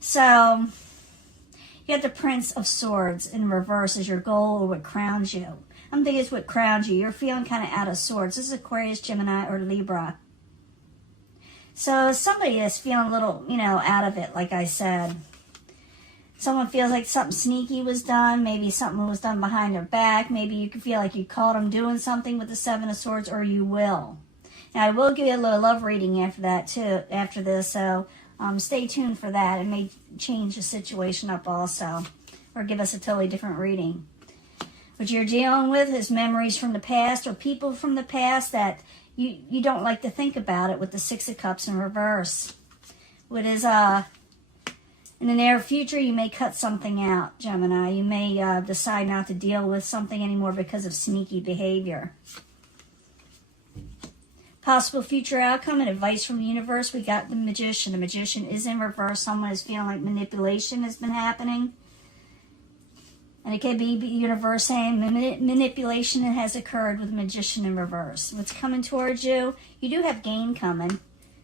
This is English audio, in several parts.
So you have the Prince of Swords in reverse as your goal or what crowns you. I'm thinking it's what crowns you. You're feeling kind of out of sorts. This is Aquarius, Gemini, or Libra. So somebody is feeling a little, out of it, like I said. Someone feels like something sneaky was done. Maybe something was done behind their back. Maybe you can feel like you caught them doing something with the Seven of Swords, or you will. Now, I will give you a little love reading after that, too, after this. So stay tuned for that. It may change the situation up also, or give us a totally different reading. What you're dealing with is memories from the past or people from the past that you don't like to think about it with the Six of Cups in reverse. What is, in the near future, you may cut something out, Gemini. You may decide not to deal with something anymore because of sneaky behavior. Possible future outcome and advice from the universe. We got the Magician. The Magician is in reverse. Someone is feeling like manipulation has been happening. And it could be the universe saying manipulation has occurred with the Magician in reverse. What's coming towards you? You do have gain coming.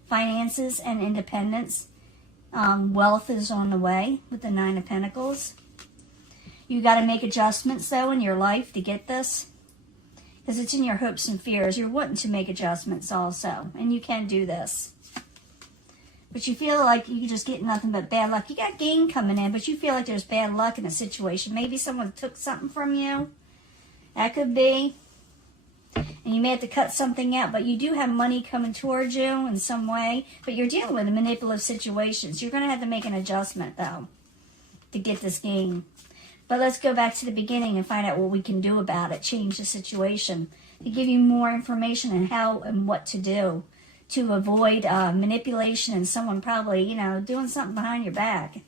Finances and independence. Wealth is on the way with the Nine of Pentacles. You got to make adjustments, though, in your life to get this. Because it's in your hopes and fears. You're wanting to make adjustments also. And you can do this. But you feel like you just get nothing but bad luck. You got gain coming in, but you feel like there's bad luck in a situation. Maybe someone took something from you. That could be. And you may have to cut something out, but you do have money coming towards you in some way. But you're dealing with manipulative situations. You're going to have to make an adjustment, though, to get this gain. But let's go back to the beginning and find out what we can do about it. Change the situation. To give you more information on how and what to do to avoid manipulation and someone probably, doing something behind your back.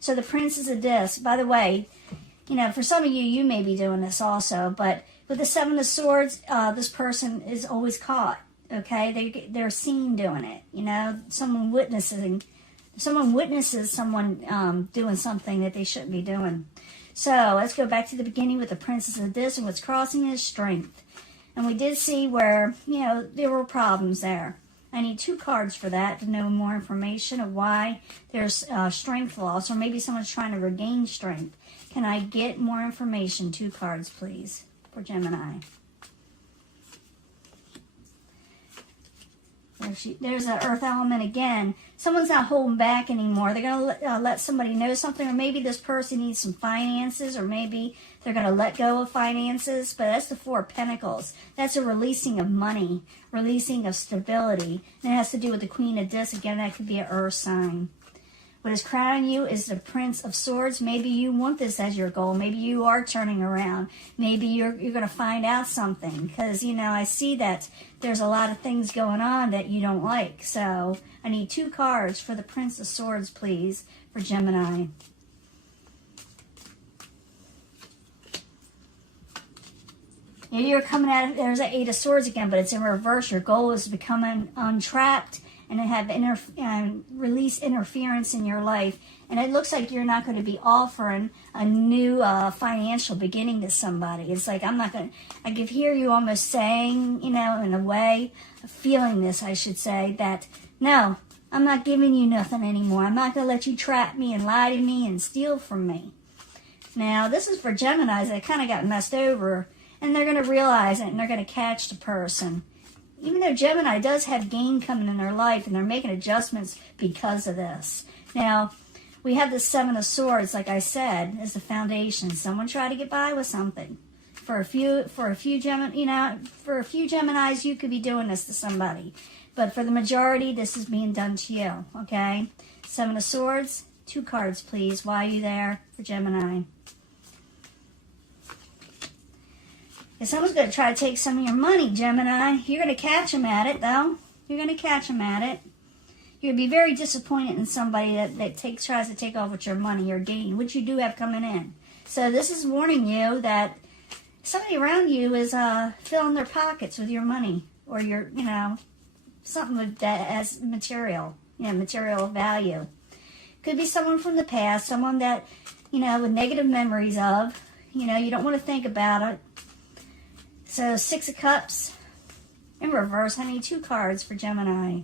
So the Princess of Discs, by the way, for some of you, you may be doing this also, but with the Seven of Swords, this person is always caught, okay? They're seen doing it, someone witnesses someone doing something that they shouldn't be doing. So let's go back to the beginning with the Princess of Discs, and what's crossing is strength. And we did see where, there were problems there. I need 2 cards for that to know more information of why there's strength loss, or maybe someone's trying to regain strength. Can I get more information? 2 cards, please, for Gemini. There's an earth element again. Someone's not holding back anymore. They're going to let somebody know something, or maybe this person needs some finances, or maybe they're going to let go of finances. But that's the Four of Pentacles. That's a releasing of money, releasing of stability. And it has to do with the Queen of Discs. Again, that could be an earth sign. What is crowning you is the Prince of Swords. Maybe you want this as your goal. Maybe you are turning around. Maybe you're going to find out something. Because, I see that there's a lot of things going on that you don't like. So I need 2 cards for the Prince of Swords, please, for Gemini. You're coming at it. There's an 8 of Swords again, but it's in reverse. Your goal is to become untrapped and have release interference in your life. And it looks like you're not going to be offering a new financial beginning to somebody. It's like, I could hear you almost saying, in a way, feeling this, I should say, that, no, I'm not giving you nothing anymore. I'm not going to let you trap me and lie to me and steal from me. Now, this is for Geminis that kind of got messed over, and they're going to realize it, and they're going to catch the person. Even though Gemini does have gain coming in their life, and they're making adjustments because of this. Now, we have the Seven of Swords, like I said, as the foundation. Someone tried to get by with something. For a few Geminis, you could be doing this to somebody. But for the majority, this is being done to you, okay? Seven of Swords, 2 cards, please. Why are you there for Gemini? If someone's going to try to take some of your money, Gemini, you're going to catch them at it, though. You're going to catch them at it. You're going to be very disappointed in somebody that tries to take off with your money, your gain, which you do have coming in. So this is warning you that somebody around you is filling their pockets with your money, or your, something with that as material, material value. Could be someone from the past, someone that, with negative memories of, you don't want to think about it. So 6 of Cups in reverse. I need 2 cards for Gemini.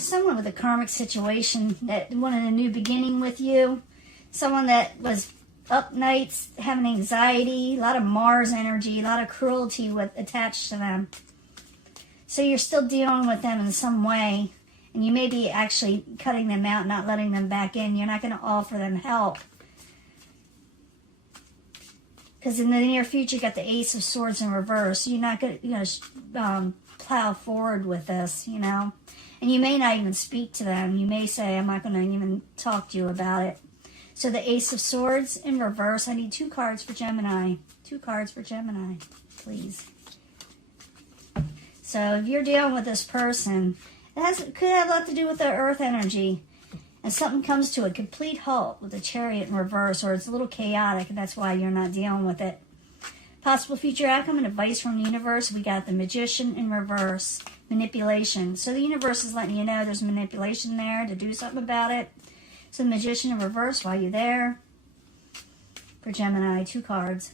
There's someone with a karmic situation that wanted a new beginning with you. Someone that was up nights, having anxiety, a lot of Mars energy, a lot of cruelty attached to them. So you're still dealing with them in some way. And you may be actually cutting them out, not letting them back in. You're not going to offer them help. Because in the near future, you got the Ace of Swords in reverse. You're not going to plow forward with this, you know. And you may not even speak to them. You may say, I'm not going to even talk to you about it. So the Ace of Swords in reverse. I need 2 cards for Gemini. 2 cards for Gemini, please. So if you're dealing with this person, it could have a lot to do with the earth energy. And something comes to a complete halt with the Chariot in reverse, or it's a little chaotic, and that's why you're not dealing with it. Possible future outcome and advice from the universe. We got the Magician in reverse. Manipulation. So the universe is letting you know there's manipulation there to do something about it. So the Magician in reverse while you're there. For Gemini, 2 cards.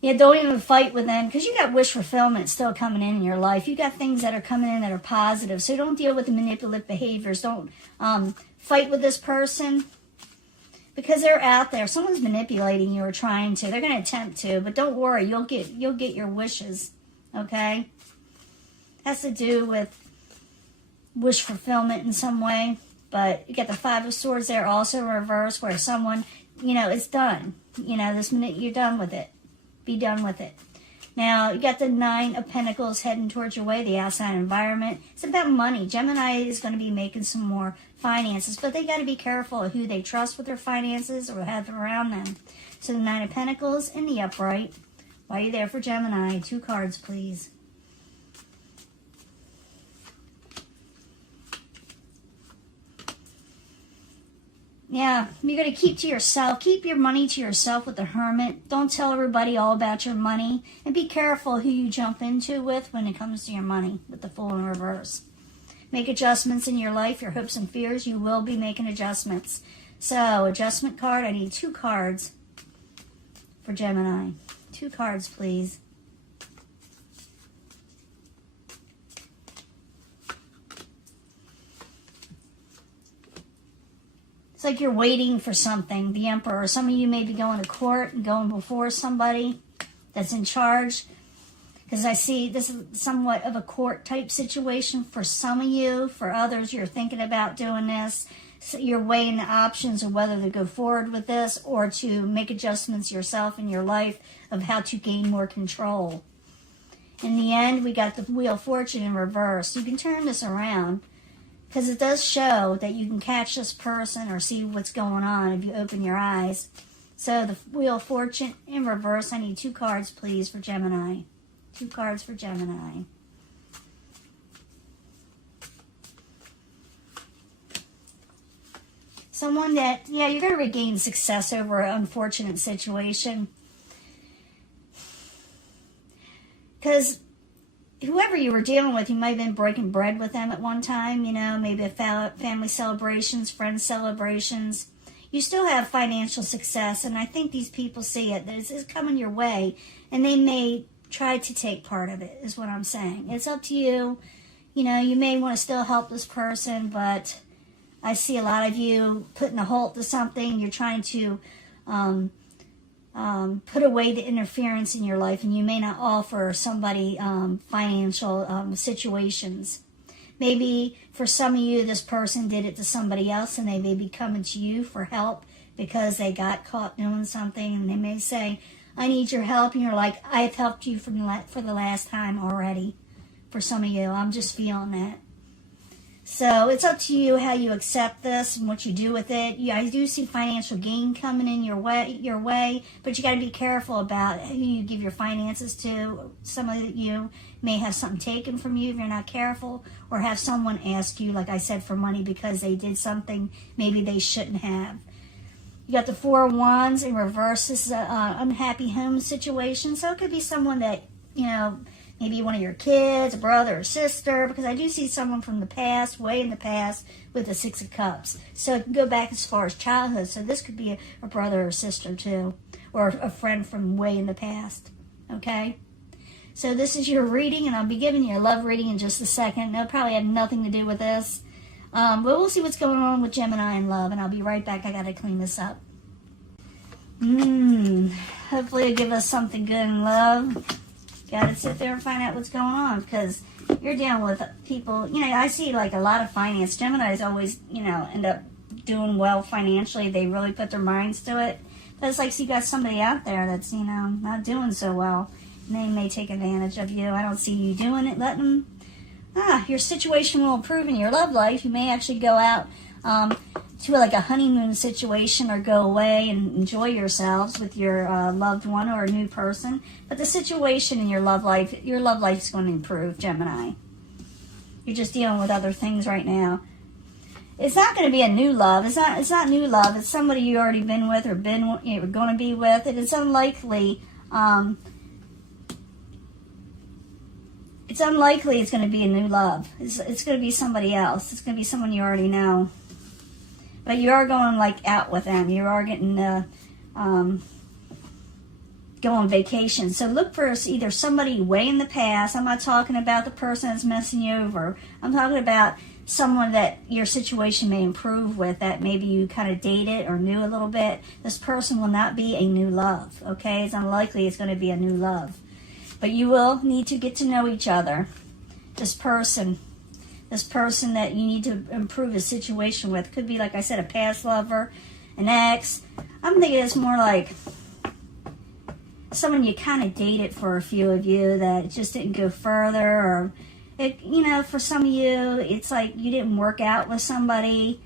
Yeah, don't even fight with them, because you got wish fulfillment still coming in your life. You got things that are coming in that are positive. So don't deal with the manipulative behaviors. Don't fight with this person, because they're out there. Someone's manipulating you or trying to. They're going to attempt to, but don't worry. You'll get your wishes, okay? Has to do with wish fulfillment in some way. But you got the 5 of Swords there also in reverse, where someone, you know, it's done. You know, this minute you're done with it. Be done with it. Now, you got the 9 of Pentacles heading towards your way, the outside environment. It's about money. Gemini is going to be making some more finances, but they got to be careful of who they trust with their finances or have around them. So the 9 of Pentacles in the upright. While you're there for Gemini, 2 cards, please. Yeah, you're going to keep to yourself. Keep your money to yourself with the Hermit. Don't tell everybody all about your money. And be careful who you jump into with when it comes to your money with the Fool in reverse. Make adjustments in your life, your hopes and fears. You will be making adjustments. So, adjustment card. I need 2 cards for Gemini. 2 cards, please. It's like you're waiting for something, the Emperor. Some of you may be going to court and going before somebody that's in charge. Because I see this is somewhat of a court type situation for some of you. For others, you're thinking about doing this. So you're weighing the options of whether to go forward with this or to make adjustments yourself in your life of how to gain more control. In the end, we got the Wheel of Fortune in reverse. You can turn this around. Because it does show that you can catch this person or see what's going on if you open your eyes. So the Wheel of Fortune in reverse. I need 2 cards, please, for Gemini. 2 cards for Gemini. Someone that, yeah, you're going to regain success over an unfortunate situation. Because whoever you were dealing with, you might have been breaking bread with them at one time, you know, maybe family celebrations, friends celebrations. You still have financial success, and I think these people see it. This is coming your way, and they may try to take part of it, is what I'm saying. It's up to you. You know, you may want to still help this person, but I see a lot of you putting a halt to something. You're trying to put away the interference in your life, and you may not offer somebody financial situations. Maybe for some of you, this person did it to somebody else, and they may be coming to you for help because they got caught doing something, and they may say, I need your help, and you're like, I've helped you for the last time already. For some of you, I'm just feeling that. So it's up to you how you accept this and what you do with it. I do see financial gain coming in your way, but you got to be careful about who you give your finances to. Some of you may have something taken from you if you're not careful, or have someone ask you, like I said, for money because they did something maybe they shouldn't have. You got the 4 of Wands in reverse. This is an unhappy home situation, so it could be someone that, you know, maybe one of your kids, a brother or sister, because I do see someone from the past, way in the past, with the 6 of Cups. So it can go back as far as childhood. So this could be a brother or sister too, or a friend from way in the past. Okay? So this is your reading, and I'll be giving you a love reading in just a second. It'll probably have nothing to do with this. But we'll see what's going on with Gemini and love, and I'll be right back. I got to clean this up. Hopefully it'll give us something good in love. Got to sit there and find out what's going on, because you're dealing with people, I see like a lot of finance. Geminis always, end up doing well financially. They really put their minds to it. But it's like, so you got somebody out there that's, not doing so well. And they may take advantage of you. I don't see you doing it. Let them, your situation will improve in your love life. You may actually go out to like a honeymoon situation, or go away and enjoy yourselves with your loved one or a new person. But the situation in your love life is going to improve, Gemini. You're just dealing with other things right now. It's not going to be a new love. It's not new love. It's somebody you already been with or you're going to be with. It is unlikely. It's unlikely it's going to be a new love. It's going to be somebody else. It's going to be someone you already know. But you are going like out with them. You are getting go on vacation. So look for either somebody way in the past. I'm not talking about the person that's messing you over. I'm talking about someone that your situation may improve with, that maybe you kind of dated or knew a little bit. This person will not be a new love, okay? It's unlikely it's going to be a new love. But you will need to get to know each other. This person that you need to improve a situation with could be, like I said, a past lover, an ex. I'm thinking it's more like someone you kind of dated for a few of you that just didn't go further, or for some of you, it's like you didn't work out with somebody.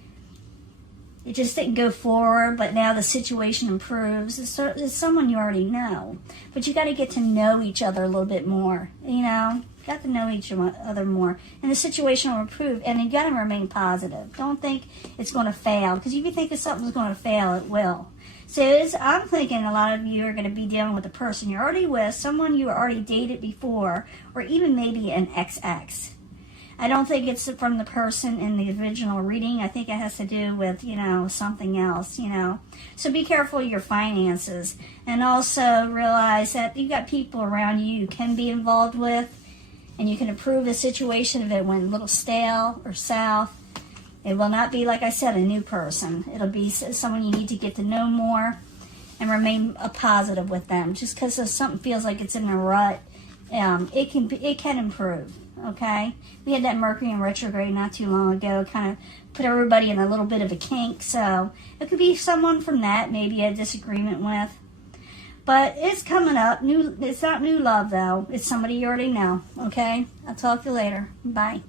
It just didn't go forward, but now the situation improves. It's someone you already know. But you got to get to know each other a little bit more, Got to know each other more. And the situation will improve. And you got to remain positive. Don't think it's going to fail. Because if you think that something's going to fail, it will. So I'm thinking a lot of you are going to be dealing with a person you're already with, someone you already dated before, or even maybe an ex-ex. I don't think it's from the person in the original reading. I think it has to do with, something else, So be careful of your finances. And also realize that you've got people around you can be involved with, and you can improve the situation if it went a little stale or south. It will not be, like I said, a new person. It'll be someone you need to get to know more and remain positive with them. Just because if something feels like it's in a rut, it can improve. Okay, we had that Mercury in retrograde not too long ago, kind of put everybody in a little bit of a kink. So it could be someone from that maybe a disagreement with. But it's coming up. It's not new love though. It's somebody you already know. Okay, I'll talk to you later. Bye.